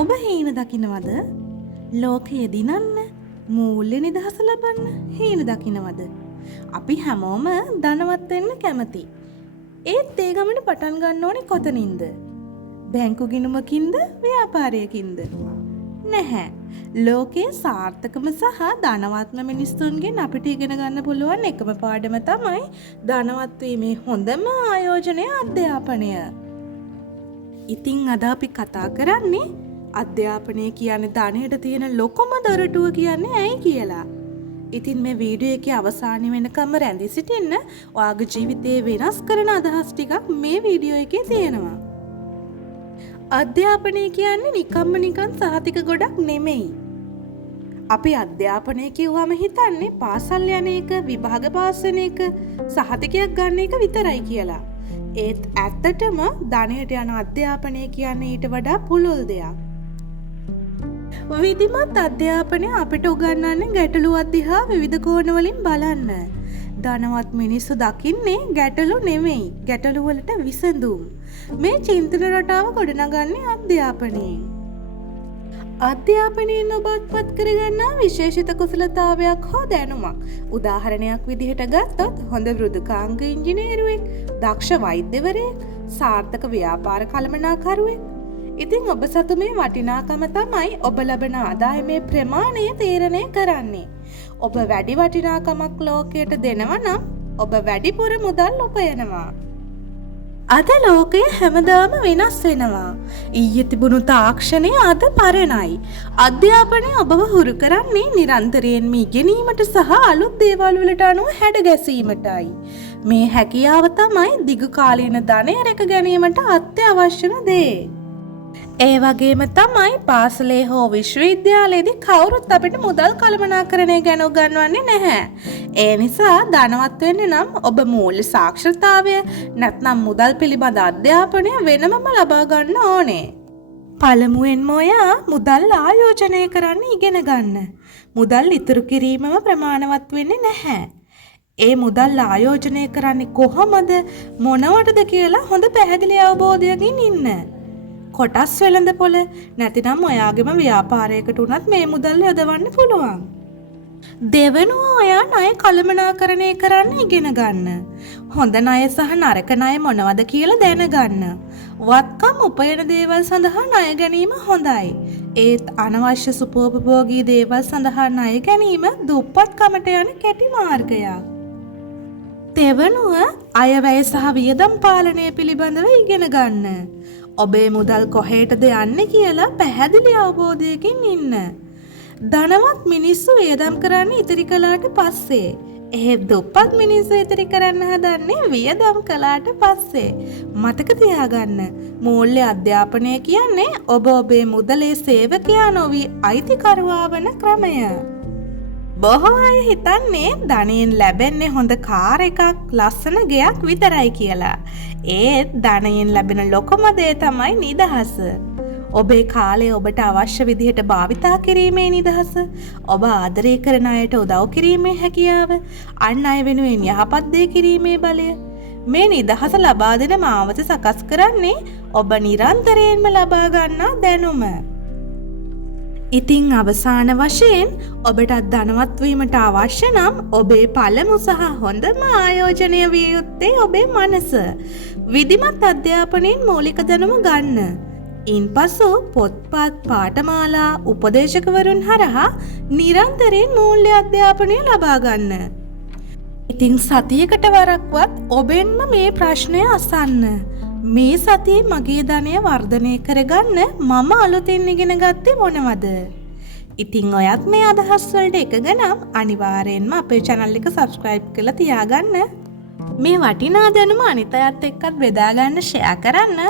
ඔබ හීන දකින්නවද? ලෝකයේ දිනන්න මූල්‍ය නිදහස ලබන්න හීන දකින්නවද? අපි හැමෝම ධනවත් වෙන්න කැමති. ඒත් ඒ ගමන පටන් ගන්න ඕනේ කොතනින්ද? බැංකු ගිණුමකින්ද ව්‍යාපාරයකින්ද? නැහැ. ලෝකයේ සාර්ථකම සහ ධනවත්ම මිනිස්සුන්ගෙන් අපිට ඉගෙන ගන්න පුළුවන් එකම පාඩම තමයි ධනවත් වීමේ හොඳම ආයෝජනය අධ්‍යාපනය. ඉතින් අද අපි කතා කරන්නේ අධ්‍යාපනය කියන්නේ ධනයට තියෙන ලොකුම දොරටුව කියන්නේ ඇයි කියලා. ඉතින් මේ වීඩියෝ එකේ අවසානයේ වෙනකම් රැඳී සිටින්න ඔයාගේ ජීවිතේ වෙනස් කරන අදහස් ටිකක් මේ වීඩියෝ එකේ තියෙනවා. අධ්‍යාපනය කියන්නේ නිකන් සහතික ගොඩක් නෙමෙයි. අපි අධ්‍යාපනය කිව්වම හිතන්නේ පාසල් යන එක, විභාග පාස් වෙන එක, සහතිකයක් ගන්න එක විතරයි කියලා. ඒත් ඇත්තටම ධනයට යන අධ්‍යාපනය කියන්නේ ඊට වඩා පුළුල් දෙයක්. විධිමත් අධ්‍යාපනය අපිට උගන්වන්නේ ගැටලුවක් දිහා විවිධ කෝණ වලින් බලන්න. ධනවත් මිනිස්සු දකින්නේ ගැටලු නෙමෙයි, ගැටලු වලට විසඳුම්. මේ චින්තන රටාව ගොඩනගන්නේ අධ්‍යාපනයෙන්. අධ්‍යාපනයෙන් ඔබත්පත් කරගන්නා විශේෂිත කුසලතාවයක් හෝ දැනුමක්. උදාහරණයක් විදිහට ගත්තොත් හොඳ මෘදුකාංග ඉංජිනේරුවෙක්, දක්ෂ වෛද්‍යවරයෙක්, සාර්ථක ව්‍යාපාර කළමනාකරුවෙක්. ඉතින් ඔබ සතු මේ වටිනාකම තමයි ඔබ ලබන ආදායමේ ප්‍රමාණය තීරණය කරන්නේ. ඔබ වැඩි වටිනාකමක් ලෝකයට දෙනවා නම් ඔබ වැඩිපුර මුදල් උපයනවා. අද ලෝකය හැමදාම වෙනස් වෙනවා. ඊයේ තිබුණු තාක්ෂණය අද පරණයි. අධ්‍යාපනය ඔබව හුරු කරන්නේ නිරන්තරයෙන්ම ඉගෙනීමට සහ අලුත් දේවල් වලට අනුව හැඩ ගැසීමටයි. මේ හැකියාව තමයි දිගු කාලීන ධනය රැක ගැනීමට අත්‍යවශ්‍යම දේ. ඒ වගේම තමයි පාසලේ හෝ විශ්වවිද්‍යාලයේදී කවුරුත් අපිට මුදල් කළමනාකරණය ගැන උගන්වන්නේ නැහැ. ඒ නිසා ධනවත් වෙන්න නම් ඔබ මූල්‍ය සාක්ෂරතාවය නැත්නම් මුදල් පිළිබඳ අධ්‍යාපනය වෙනමම ලබා ගන්න ඕනේ. පළමුවෙන්ම ඔයා මුදල් ආයෝජනය කරන්න ඉගෙන ගන්න. මුදල් ඉතුරු කිරීමම ප්‍රමාණවත් වෙන්නේ නැහැ. ඒ මුදල් ආයෝජනය කරන්නේ කොහොමද, මොනවටද කියලා හොඳ පැහැදිලි අවබෝධයකින් ඉන්න. කොටස් වෙළඳපොළ නැතිනම් ඔයාගේම ව්‍යාපාරයකට උනත් මේ මුදල් යොදවන්න පුළුවන්. දෙවෙනුව ඔයා ණය කළමනාකරණය කරන්න ඉගෙන ගන්න. හොඳ ණය සහ නරක ණය මොනවද කියලා දැනගන්න. වත්කම් උපයන දේවල් සඳහා ණය ගැනීම හොඳයි. ඒත් අනවශ්‍ය සුඛෝපභෝගී දේවල් සඳහා ණය ගැනීම දුප්පත්කමට යන කෙටි මාර්ගයක්. දෙවෙනුව අයවැය සහ වියදම් පාලනය පිළිබඳව ඉගෙන ගන්න. ඔබේ මුදල් කොහෙටද යන්නේ කියලා පැහැදිලි අවබෝධයකින් ඉන්න. ධනවත් මිනිස්සු වියදම් කරන්නේ ඉතිරි කළාට පස්සේ. එහෙත් දුප්පත් මිනිස්සු ඉතිරි කරන්න හදන්නේ වියදම් කළාට පස්සේ. මතක තියාගන්න, මූල්‍ය අධ්‍යාපනය කියන්නේ ඔබ ඔබේ මුදලේ සේවකයා නොවි අයිතිකරුවා වන ක්‍රමය. බොහෝ අය හිතන්නේ ධනයෙන් ලැබෙන්නේ හොඳ කාර් එකක්, ලස්සන ගෙයක් විතරයි කියලා. ඒත් ධනයෙන් ලැබෙන ලොකුම දේ තමයි නිදහස. ඔබේ කාලය ඔබට අවශ්‍ය විදිහට භාවිතා කිරීමේ නිදහස, ඔබ ආදරය කරන අයට උදව් කිරීමේ හැකියාව, අන් අය වෙනුවෙන් යහපත් දේ කිරීමේ බලය. මේ නිදහස ලබා දෙන මාවත සකස් කරන්නේ ඔබ නිරන්තරයෙන්ම ලබා ගන්නා දැනුම. ඉතින් අවසාන වශයෙන් ඔබට ධනවත් වීමට අවශ්‍ය නම් ඔබේ පළමු සහ හොඳම ආයෝජනය විය යුත්තේ ඔබේ මනස. විධිමත් අධ්‍යාපනයෙන් මූලික දැනුම ගන්න. ඉන්පසු පොත්පත්, පාඨමාලා, උපදේශකවරුන් හරහා නිරන්තරයෙන් මූල්‍ය අධ්‍යාපනය ලබා ගන්න. ඉතින් සතියකට වරක්වත් ඔබෙන්ම මේ ප්‍රශ්නය අසන්න. මේ සතියේ මගේ ධනය වර්ධනය කරගන්න මම අලුතෙන් ඉගෙන ගත්තේ මොනවද? ඉතින් ඔයත් මේ අදහස් වලට එකග නම් අනිවාර්යෙන්ම අපේ channel එක subscribe කරලා තියාගන්න. මේ වටිනා දැනුම අනිත් අයත් එක්කත් බෙදා ගන්න, share කරන්න.